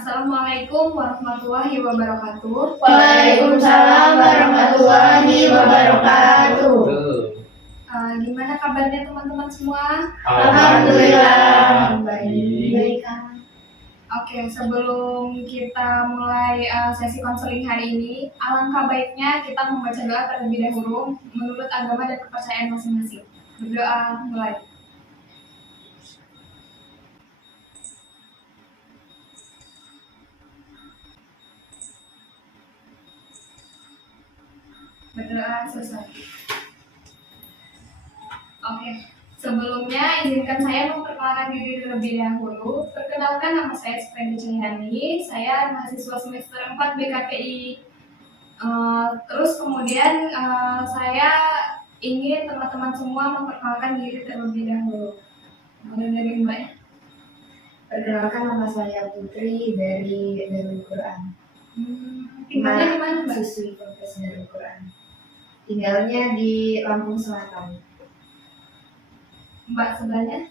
Assalamualaikum warahmatullahi wabarakatuh. Waalaikumsalam warahmatullahi wabarakatuh. Gimana kabarnya teman-teman semua? Alhamdulillah. Baik. Oke, sebelum kita mulai sesi konseling hari ini, alangkah baiknya kita membaca doa terlebih dahulu menurut agama dan kepercayaan masing-masing. Berdoa mulai. Berdoa selesai. Oke, sebelumnya izinkan saya memperkenalkan diri terlebih dahulu. Perkenalkan, nama saya Sprendi Cahyani, saya mahasiswa semester 4 BKPI. Terus kemudian saya ingin teman-teman semua memperkenalkan diri terlebih dahulu. Mulai dari Mbak. Perkenalkan, nama saya Putri dari Darul Quran. Tinggalnya di mana, Mbak? Siswi Ponpes Darul Quran. Tinggalnya di Lampung Selatan. Mbak sebelahnya?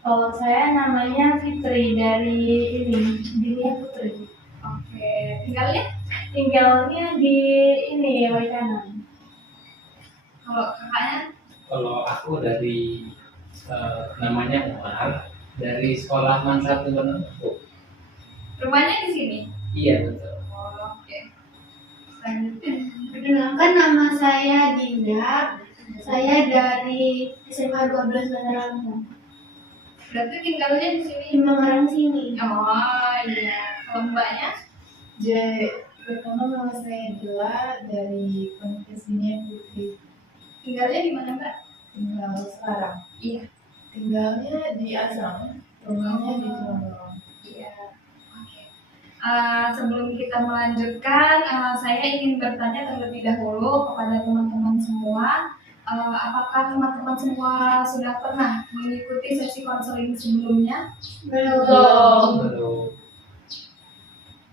Oh, saya namanya Fitri dari Dunia Putri. Oke, tinggalnya? Tinggalnya di Waikanan. Kalau kakaknya? Kalau aku dari namanya Umar dari sekolah Mansatu Benengku. Rumahnya di sini? Iya betul. Oke. Selanjutnya. Perkenalkan, nama saya Dinda. Saya dari SMA 12 Bandar Lampung. Berarti tinggalnya di sini? Di Mangarang sini. Oh iya. Kalau Mbaknya? Pertama, nama saya Dila dari Ponpes Dunia Putri. Tinggalnya di mana, Mbak? Tinggal sekarang. Iya. Tinggalnya di Azam. Rumahnya di Tulungagung. Iya. Oke. Sebelum kita melanjutkan, saya ingin bertanya terlebih dahulu kepada teman-teman semua. Apakah teman-teman semua sudah pernah mengikuti sesi konseling sebelumnya? Belum.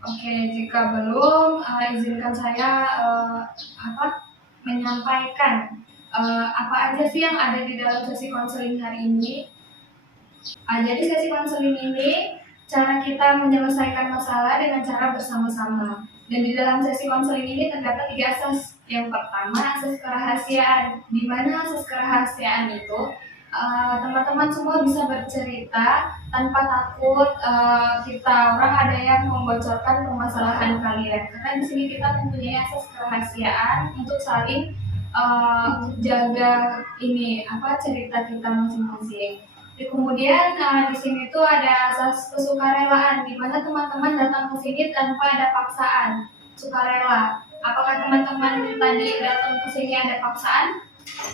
Oke, jika belum, izinkan saya menyampaikan apa aja sih yang ada di dalam sesi konseling hari ini. Jadi sesi konseling ini cara kita menyelesaikan masalah dengan cara bersama-sama. Dan di dalam sesi konseling ini terdapat 3 asas. Yang pertama, asas kerahasiaan. Di mana asas kerahasiaan itu teman-teman semua bisa bercerita tanpa takut kita orang ada yang membocorkan permasalahan kalian. Karena di sini kita mempunyai asas kerahasiaan untuk saling jaga cerita kita masing-masing. Kemudian di sini tuh ada asas kesukarelaan, di mana teman-teman datang ke sini tanpa ada paksaan, sukarela. Apakah teman-teman tadi datang ke sini ada paksaan?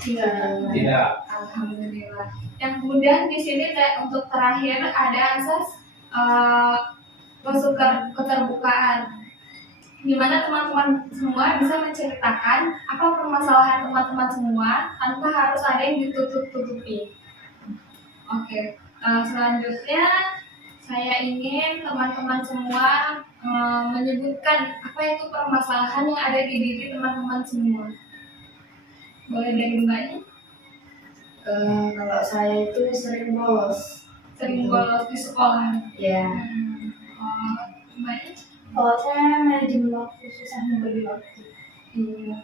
Tidak. Alhamdulillah. Yang kemudian di sini untuk terakhir ada asas keterbukaan, di mana teman-teman semua bisa menceritakan apa permasalahan teman-teman semua tanpa harus ada yang ditutup-tutupi. Oke, selanjutnya saya ingin teman-teman semua menyebutkan apa itu permasalahan yang ada di diri teman-teman semua. Boleh dari Mbaknya? Kalau saya itu sering bolos. Sering bolos di sekolah. Ya. Mbaknya? Kalau saya manajemen waktu, susah membagi waktu. Iya.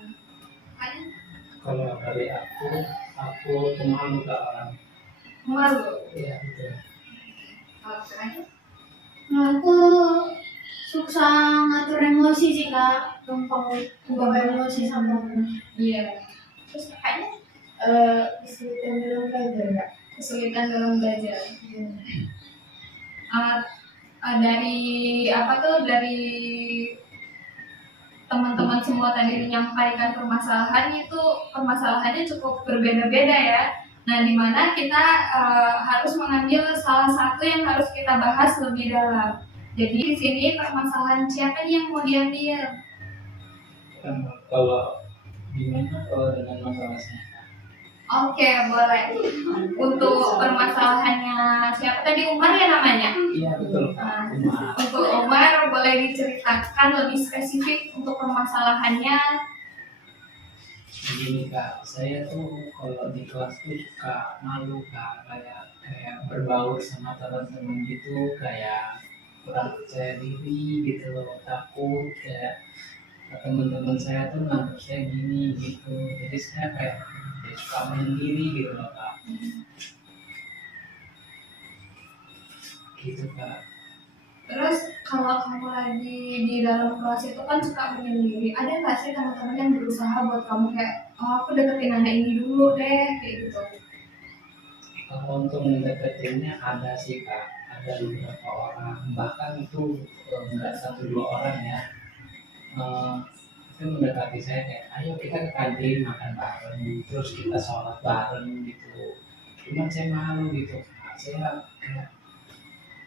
Mbaknya? Kalau dari aku pemalu ke orang. Malu. Iya betul. Kalau kakaknya? Aku susah ngatur emosi sih, Kak. Gampang bawa emosi sama orang. Iya. Terus kakaknya? Kesulitan dalam belajar, Kak. Kesulitan dalam belajar. Dari teman-teman semua tadi menyampaikan permasalahannya cukup berbeda-beda ya. Nah, di mana kita harus mengambil salah satu yang harus kita bahas lebih dalam. Jadi di sini permasalahan siapa yang mau diambil? Kalau gimana kalau dengan masalahnya? Oke, boleh. Untuk permasalahannya siapa tadi, Umar ya namanya? Iya betul. Umar. Untuk Umar boleh diceritakan lebih spesifik untuk permasalahannya. Begini Kak, saya tuh kalau di kelas tuh suka malu Kak, kayak berbaur sama teman-teman gitu, kayak kurang percaya diri gitu loh, takut kayak teman-teman saya tuh nganggap saya gini gitu, jadi saya kayak ya suka menyendiri gitu loh kak, gitu kak. Terus kalau kamu lagi di dalam kelas itu kan suka menyendiri, ada nggak sih teman-teman yang berusaha buat kamu kayak, oh aku deketin anak ini dulu deh, kayak gitu? Kalau untuk mendeketinnya ada sih kak, ada beberapa orang, bahkan itu nggak satu dua orang ya. Eh, itu mendekati saya kayak ayo kita ke kantin makan bareng terus kita sholat bareng gitu, cuman saya malu gitu kak. Saya kayak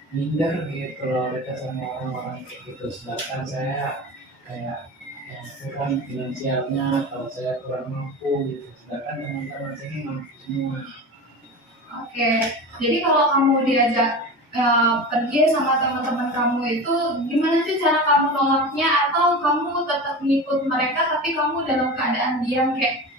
minder gitu loh dekat sama orang-orang kayak gitu, sedangkan saya kayak yang kurang finansialnya atau saya kurang mampu gitu, sedangkan teman-teman saya ini mampu semua. Oke, jadi kalau kamu diajak pergi sama teman-teman kamu itu gimana sih cara kamu nolaknya, atau kamu tetap ngikut mereka tapi kamu dalam keadaan diam kayak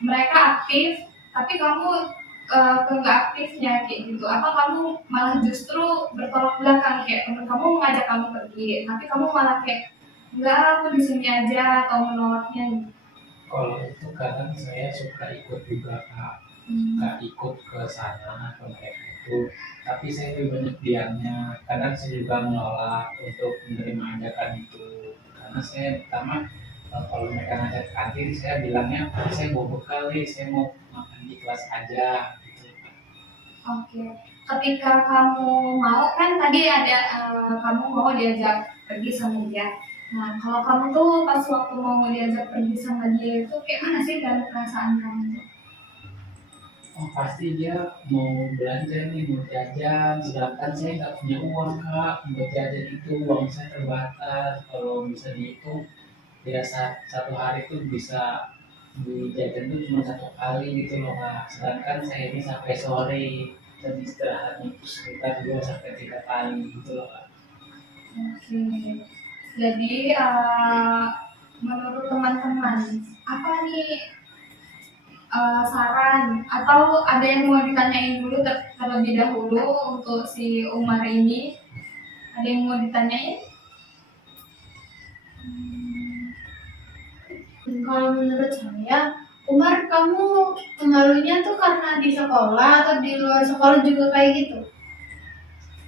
mereka aktif tapi kamu ke nggak aktifnya kayak gitu? Apa kamu malah justru bertolak belakang kayak teman kamu mengajak kamu pergi tapi kamu malah kayak enggak aku di sini aja atau menolaknya gitu? Kalau itu kadang saya suka ikut juga kak, nggak ikut ke sana ke mereka itu, tapi saya lebih banyak diamnya. Kadang saya juga menolak untuk menerima ajakan itu, karena saya pertama kalau mereka ngajak kantin saya bilangnya saya bawa bekal nih, saya mau makan di kelas aja gitu. Oke, ketika kamu mau kan tadi ada kamu mau diajak pergi sama dia. Nah, kalau kamu tuh pas waktu mau diajak pergi sama dia itu kayak mana sih dalam perasaan kamu tuh? Oh pasti dia mau belanja nih, mau jajan, sedangkan saya nggak punya uang kak buat jajan itu, uang saya terbatas. Kalau bisa dihitung ya satu hari itu bisa di jajan itu cuma satu kali gitu loh kak, sedangkan saya ini sampai sore dan istirahatnya itu sekitar 2 sampai 3 kali gitu loh kak. Oke, jadi menurut teman-teman apa nih saran atau ada yang mau ditanyain dulu terlebih dahulu untuk si Umar ini? Ada yang mau ditanyain? Kalau menurut saya, Umar, kamu malunya tuh karena di sekolah atau di luar sekolah juga kayak gitu?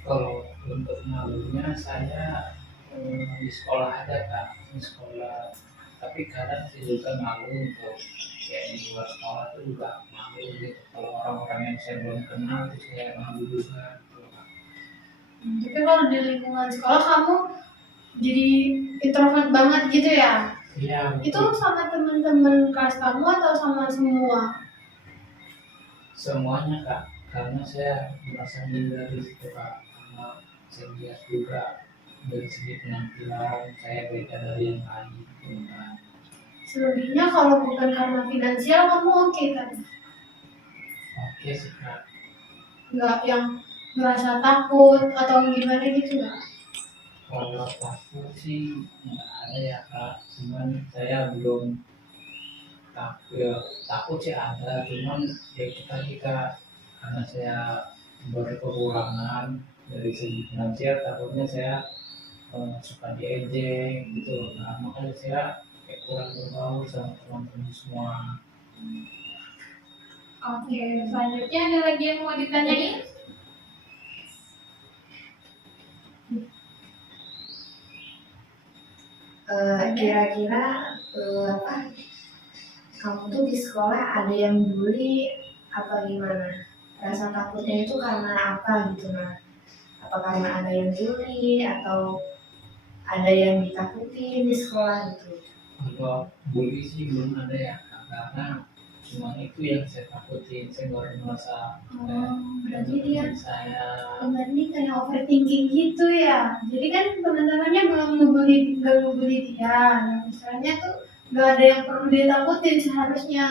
Kalau untuk malunya saya di sekolah ada kak, di sekolah, tapi kadang saya juga malu untuk kayak di luar sekolah itu juga malu gitu, kalau orang-orang yang saya belum kenal itu saya malu juga gitu loh, kak. Tapi kalau di lingkungan sekolah kamu jadi introvert banget gitu ya? Iya Itu betul. sama teman-teman kelas kamu atau sama semua? Semuanya kak, karena saya merasa minder di situ kak, karena saya lihat juga dari segi penampilan saya beda dari yang lain gitu kan. Selebihnya kalau bukan karena finansial kamu oke kan? Oke sih kak. Nggak yang merasa takut atau gimana gitu nggak? Kalau takut sih nggak ada ya kak, cuman saya belum takut ya, takut sih ada, cuman ya itu tadi kak, karena saya berkekurangan dari segi finansial, takutnya saya suka diejek gitu loh, nah makanya saya kayak kurang berbaur sama teman-teman semua. Oke, selanjutnya ada lagi yang mau ditanyain? Kira-kira apa? Kamu tuh di sekolah ada yang bully apa gimana? Rasa takutnya itu karena apa gitu nah? Apa karena ada yang bully atau ada yang ditakutin di sekolah gitu? Kalau bully sih belum ada ya kak, karena cuma itu yang saya takutin, saya baru merasa Berarti dia teman saya. Umar ini kayak overthinking gitu ya. Jadi kan teman-temannya belum nggak ngebully dia. Nah, misalnya tuh nggak ada yang perlu dia takutin seharusnya.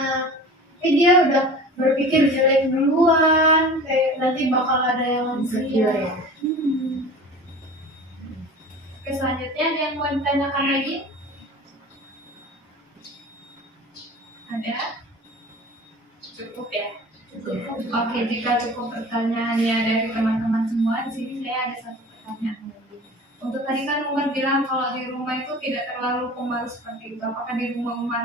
Dia udah berpikir jelek duluan, kayak nanti bakal ada yang Insecure dia. ya? Oke, selanjutnya ada yang mau ditanyakan lagi? Ada? Cukup ya? Oke, jika cukup pertanyaannya dari teman-teman semua, di sini saya ada satu pertanyaan lagi. Untuk tadi kan Umar bilang kalau di rumah itu tidak terlalu kumpul seperti itu. Apakah di rumah Umar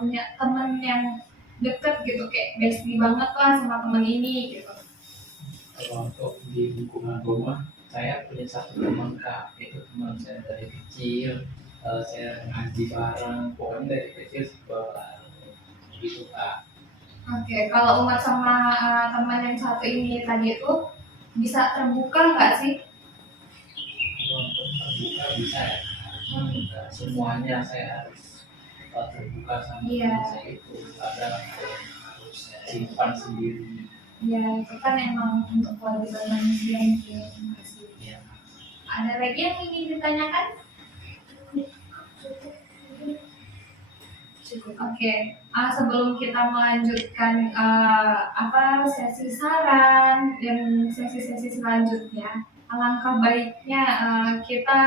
punya teman yang deket gitu, kayak bestie banget lah sama teman ini gitu? Kalau untuk di lingkungan rumah, saya punya satu teman kak, itu teman saya dari kecil. Saya ngaji bareng, pokoknya dari kecil sekolah gitu kak. Oke, kalau Umar sama teman yang satu ini tadi itu bisa terbuka nggak sih? Kalau untuk terbuka bisa ya, nggak semuanya saya harus terbuka sama Iya. teman saya itu, kadang harus simpan sendiri. Ya, itu kan emang untuk kewajiban manusia mungkin. Ya. Ada lagi yang ingin ditanyakan? Oke, sebelum kita melanjutkan sesi saran dan sesi-sesi selanjutnya, alangkah baiknya kita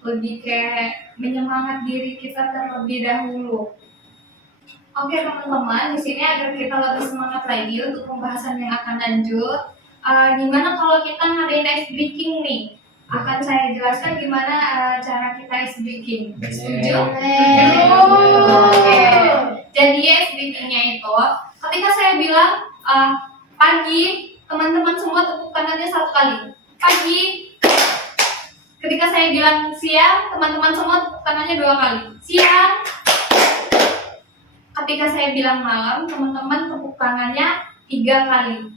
lebih kayak menyemangat diri kita terlebih dahulu. Oke teman-teman, di sini agar kita lebih semangat lagi untuk pembahasan yang akan lanjut. Gimana kalau kita ngadain ice breaking nih? Akan saya jelaskan gimana cara kita ice breaking. Setuju? Oke. Jadi ice breakingnya itu, ketika saya bilang pagi, teman-teman semua tepuk tangannya 1 kali. Pagi. Ketika saya bilang siang, teman-teman semua tepuk tangannya 2 kali. Siang. Ketika saya bilang malam, teman-teman tepuk tangannya 3 kali.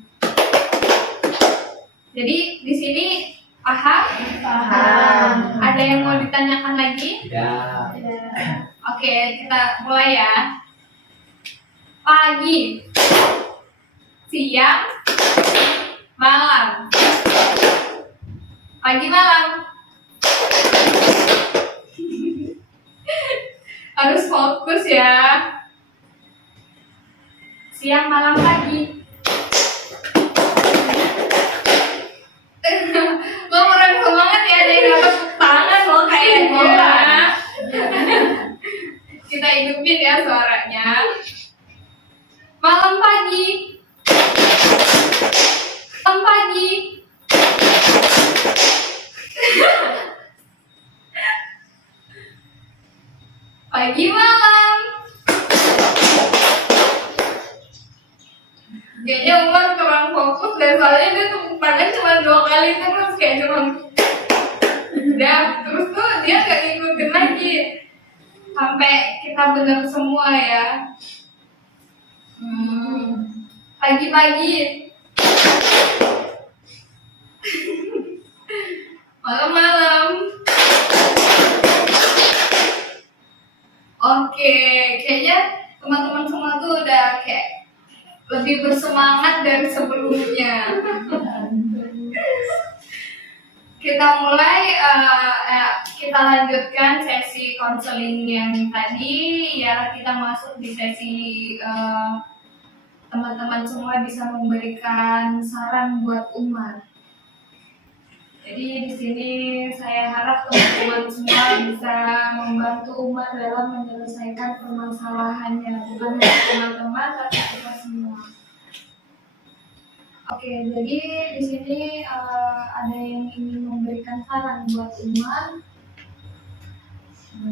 Jadi di sini paham? Paham. Ada yang mau ditanyakan lagi? Ya. Oke, kita mulai ya. Pagi, siang, malam. Pagi, malam. Harus fokus ya. Siang, malam, pagi. Lo keren banget ya, ada yang dapat tangan lo kayaknya. Kita hidupin ya suaranya. Malam, pagi. Malam, pagi. Pagi, malam. Kayaknya Umar kurang fokus dan soalnya dia tepuk tangan cuma 2 kali terus kayak cuma udah, terus tuh dia gak ngikutin lagi sampai kita bener semua ya. Pagi-pagi. Malam-malam. Oke, kayaknya teman-teman semua tuh udah kayak lebih bersemangat dari sebelumnya. Kita mulai, kita lanjutkan sesi konseling yang tadi ya. Kita masuk di sesi teman-teman semua bisa memberikan saran buat Umar. Jadi di sini saya harap teman-teman semua bisa membantu Umar dalam menyelesaikan permasalahannya, bukan hanya teman-teman tapi kita semua. Oke, jadi di sini ada yang ingin memberikan saran buat Umar.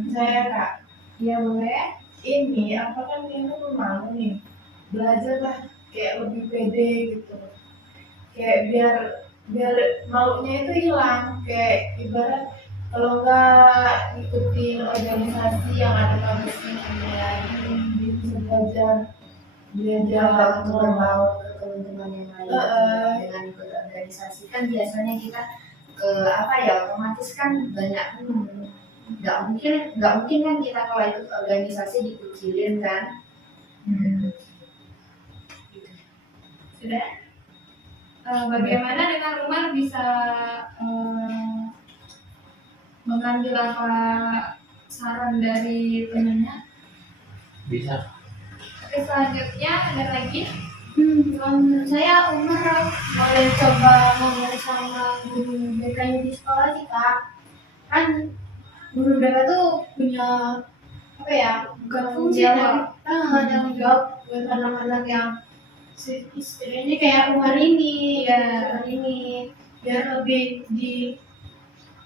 Saya kak, Ya boleh. ini apa kan ini mau nih belajarlah kayak lebih pede gitu, kayak biar malunya itu hilang, kayak ibarat kalau nggak ngikutin organisasi yang ada kampusnya ini bisa belajar untuk membawa ke teman-teman yang lain dengan ikut organisasi kan biasanya kita otomatis kan banyak nggak mungkin kan kita kalau ikut organisasi dikucilin kan. Sudah. Bagaimana dengan Umar bisa mengambil apa saran dari temannya? Bisa. Oke, selanjutnya ada lagi. Kalau menurut saya Umar boleh coba ngobrol sama guru BK di sekolah sih kak. Kan guru BK tuh punya bukan fungsi tanggung jawab buat anak-anak yang istilahnya kayak Umar ini, biar lebih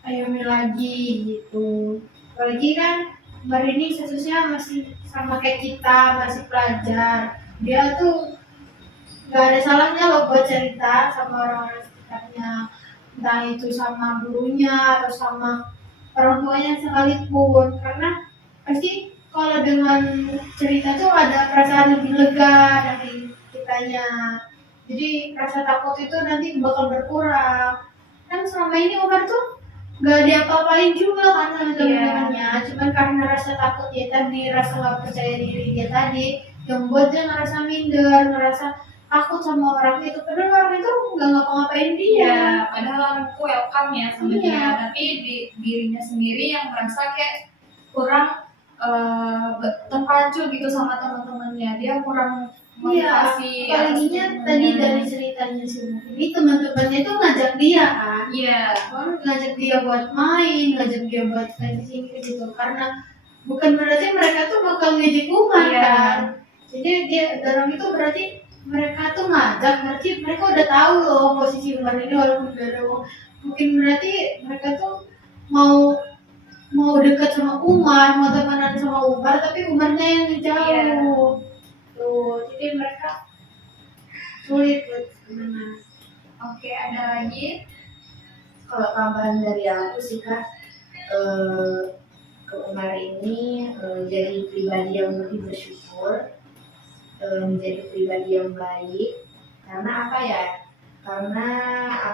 ayomi lagi gitu. Apalagi kan Umar ini statusnya masih sama kayak kita, masih pelajar. Dia tuh nggak ada salahnya loh buat cerita sama orang-orang sekitarnya, entah itu sama gurunya atau sama orang tuanya sekalipun, karena pasti kalau dengan cerita tuh ada perasaan lebih lega dari kitanya, jadi rasa takut itu nanti bakal berkurang. Kan selama ini Umar tuh gak diapa-apain juga kan sama teman-temannya, cuman karena rasa takut dia tadi, rasa gak percaya diri dia tadi, yang buat dia ngerasa minder, ngerasa takut sama orang itu, padahal orang itu nggak ngapa-ngapain dia. Ya, padahal orang itu welcome ya sama Iya. dia, tapi dirinya sendiri yang merasa kayak kurang terpacu gitu sama teman-temannya, dia kurang motivasi. Apalaginya tadi dari ceritanya si Umar ini, teman-temannya itu ngajak dia kan, Iya, ngajak dia buat main, ngajak dia buat main di sini gitu, karena bukan berarti mereka tuh bakal ngejek Umar Iya. kan. Jadi dia dalam itu berarti mereka tuh ngajak, berarti mereka udah tahu loh posisi Umar ini, walaupun gak ada mungkin berarti mereka tuh mau dekat sama Umar, mau temenan sama Umar, tapi Umarnya yang jauh. Iya. Tuh, jadi mereka sulit buat temenan. oke, ada lagi. Kalau tambahan dari aku sih Kak, ke Umar ini jadi pribadi yang lebih bersyukur, menjadi pribadi yang baik. Karena apa ya? Karena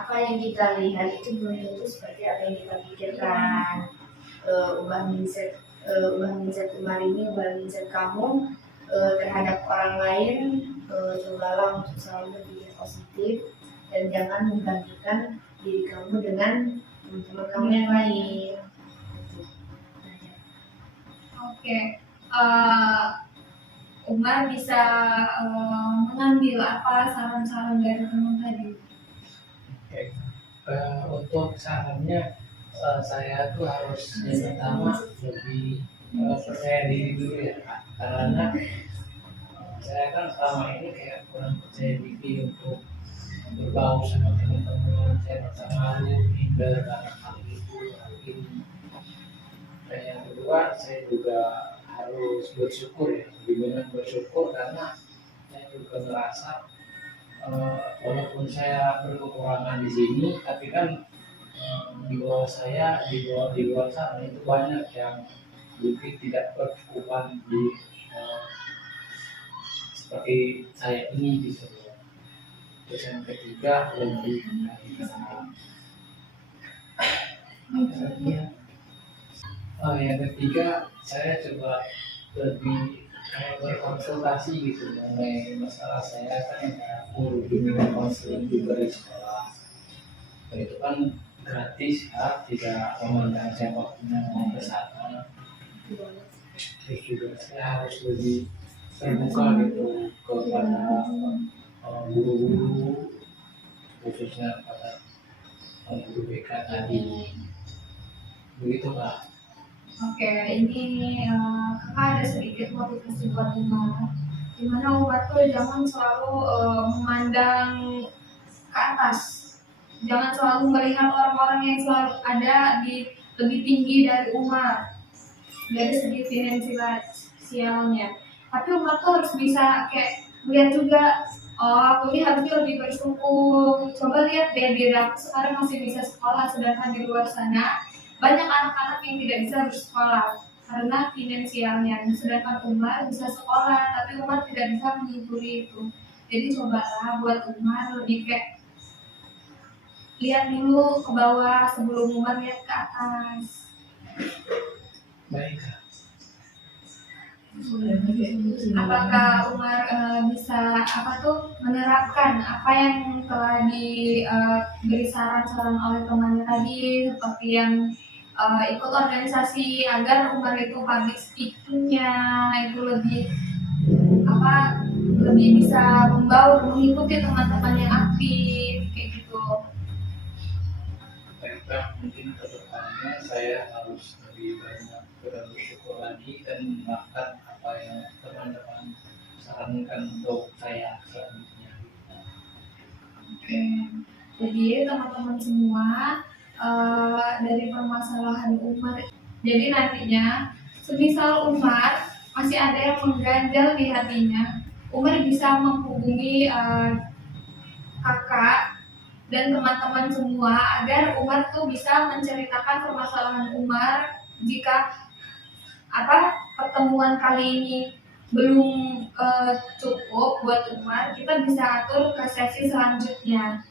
apa yang kita lihat itu belum tentu seperti apa yang kita pikirkan. Ubah mindset Umar ini, ubah mindset kamu terhadap orang lain. Cobalah untuk selalu berpikir positif dan jangan membandingkan diri kamu dengan teman-teman kamu yang lain. Oke, Umar bisa mengambil apa saran-saran dari teman tadi? Oke. Untuk sarannya saya tuh harus yang pertama lebih percaya diri dulu ya Kak. Karena saya kan selama ini kayak kurang percaya diri untuk berbau sama teman-teman, saya merasa malu, minder karena hal itu, hal ini. Dan yang kedua, saya juga harus bersyukur ya, lebih banyak bersyukur karena saya juga merasa walaupun saya berkekurangan di sini, tapi kan di bawah saya, di luar sana itu banyak yang mungkin tidak berkecukupan di seperti saya ini gitu. Terus yang ketiga lebih yang ketiga saya coba lebih kayak berkonsultasi gitu mengenai masalah saya kan guru bimbingan konseling juga di sekolah. Itu kan gratis ya, tidak memandang siapa pun yang mau ke sana. Terus juga saya harus lebih terbuka gitu kepada guru-guru, khususnya pada guru BK tadi. Begitu Pak. Oke, ini kakak ada sedikit motivasi buat Umar. Dimana Umar tuh jangan selalu memandang ke atas, jangan selalu melihat orang-orang yang selalu ada di lebih tinggi dari Umar dari segi finansialnya. Tapi Umar tuh harus bisa kayak lihat juga, oh aku ini harusnya lebih bersyukur. Coba lihat diri aku sekarang masih bisa sekolah, sedangkan di luar sana banyak anak-anak yang tidak bisa bersekolah karena finansialnya. Sedangkan Umar bisa sekolah, tapi Umar tidak bisa mengikuti itu. Jadi cobalah buat Umar lebih kayak lihat dulu ke bawah sebelum Umar lihat ke atas. Baik. Apakah Umar bisa menerapkan apa yang telah diberi saran-saran oleh temannya tadi, seperti yang ikut organisasi agar Umar itu public speaking-nya itu lebih bisa membaur, mengikuti teman-teman yang aktif kayak gitu. Baiklah, mungkin ke depannya saya harus lebih banyak bersyukur lagi dan melakukan apa yang teman-teman sarankan untuk saya selanjutnya. Oke. Jadi teman-teman semua, dari permasalahan Umar. Jadi nantinya, semisal Umar masih ada yang mengganjal di hatinya, Umar bisa menghubungi kakak dan teman-teman semua agar Umar tuh bisa menceritakan permasalahan Umar. Jika pertemuan kali ini belum cukup buat Umar, kita bisa atur ke sesi selanjutnya.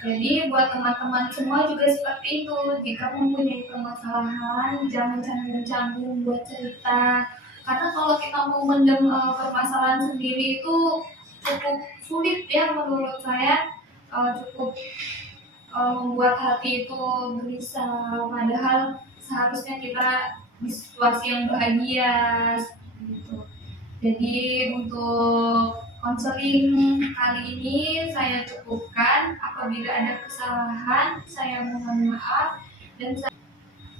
Jadi buat teman-teman semua juga seperti itu. Jika mempunyai permasalahan, jangan canggung-canggung buat cerita. Karena kalau kita mau mendem permasalahan sendiri itu cukup sulit ya menurut saya. Cukup membuat hati itu gelisah. Padahal seharusnya kita di situasi yang bahagia gitu. Jadi untuk konseling kali ini saya cukupkan. Apabila ada kesalahan, saya mohon maaf dan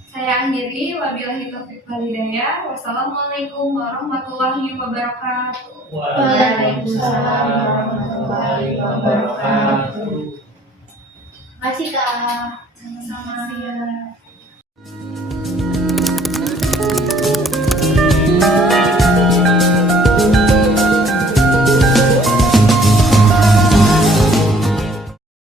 saya akhiri. Wabillahi taufiq wal hidayah. Wassalamualaikum warahmatullahi wabarakatuh. Waalaikumsalam warahmatullahi wabarakatuh. Makasih Kak. Sama-sama.